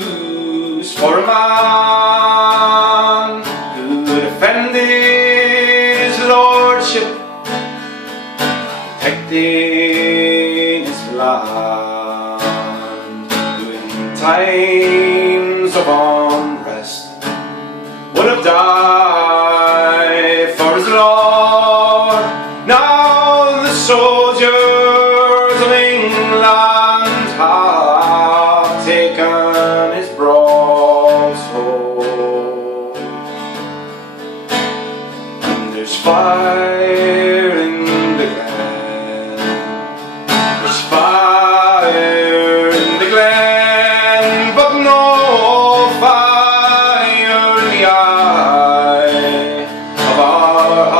use for a man who defended his lordship, protecting his land, who in times of unrest would have died for his Lord. Now the soldiers of England have taken his broad sword, and there's fire in the Glen, there's fire in the Glen, but no fire in the eye of our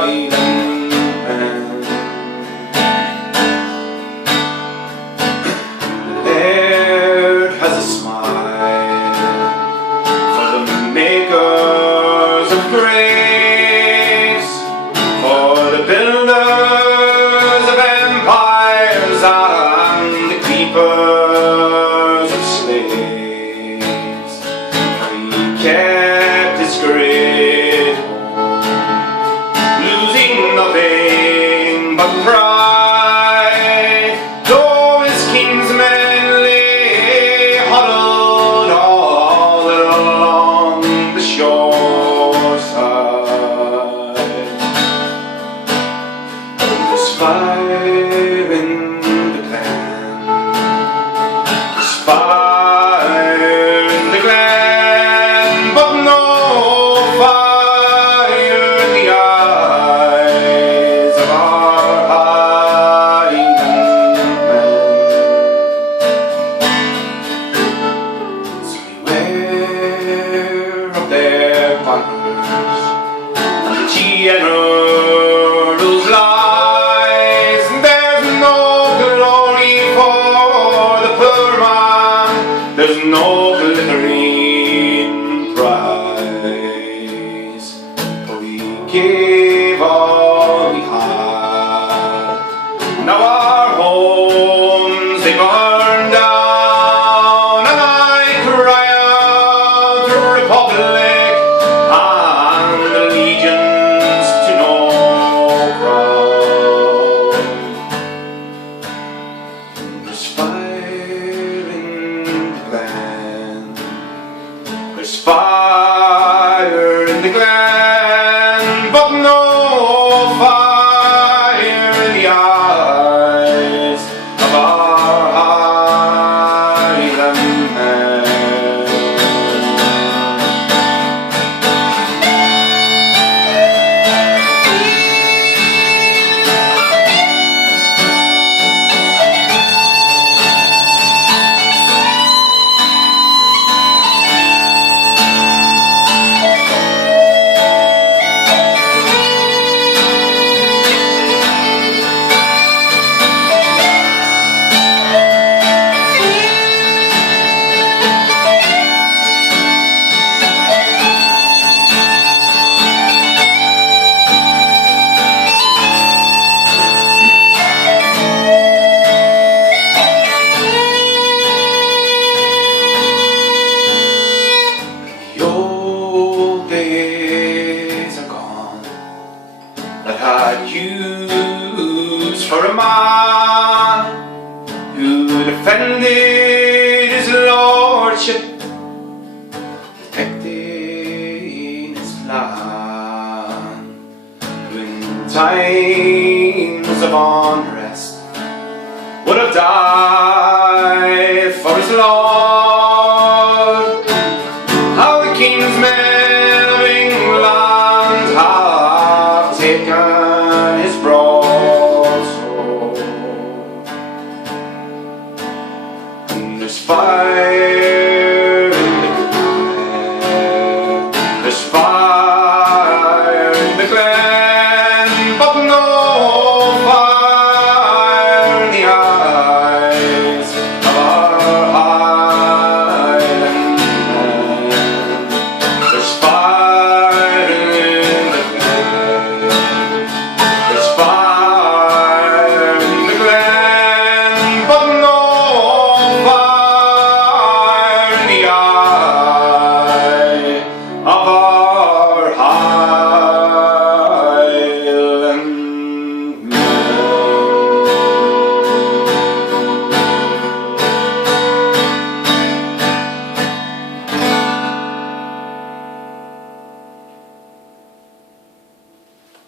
Highland men. The Laird has a smile for the makers of graves, for the builders of empires and the keepers of slaves. For he kept his great home, losing nothing but pride, though his kinsmen lay huddled all along the shore side. There's fire in the Glen, there's fire in the Glen, but no fire in the eyes of our Highland men. So beware of their banners and the general's lies. There's no glory for the poor man, there's no glittering prize, for we gave all we had. Now our homes they burn down, and I cry out to republic and allegiance to no crown. There's fire in the Glen, there's fire in the Glen, but no fire in the eyes of our Highland men. The old days are gone that had use for a man who defended his lordship, protecting his land, who in times of unrest would have died for his Lord.